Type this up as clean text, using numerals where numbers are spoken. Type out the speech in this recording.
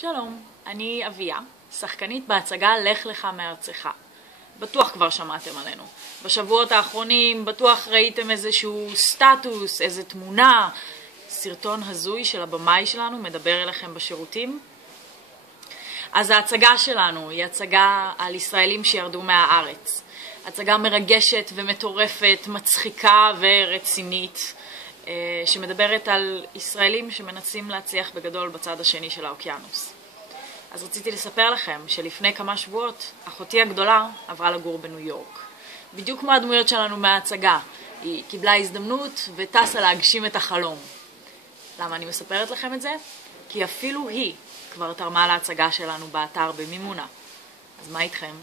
שלום, אני אביה, שחקנית בהצגה לך לך מארצך. בטוח כבר שמעתם עלינו. בשבועות האחרונים בטוח ראיתם איזשהו סטטוס, איזו תמונה, סרטון הזוי של הבמאי שלנו מדבר אליכם בשירותים. אז ההצגה שלנו היא הצגה על ישראלים שירדו מהארץ. הצגה מרגשת ומטורפת, מצחיקה ורצינית, שמדברת על ישראלים שמנסים להצליח בגדול בצד השני של האוקיינוס. אז רציתי לספר לכם שלפני כמה שבועות אחותי הגדולה עברה לגור בניו יורק. בדיוק כמו הדמויות שלנו מההצגה. היא קיבלה הזדמנות וטסה להגשים את החלום. למה אני מספרת לכם את זה? כי אפילו היא כבר תרמה להצגה שלנו באתר במימונה. אז מה איתכם?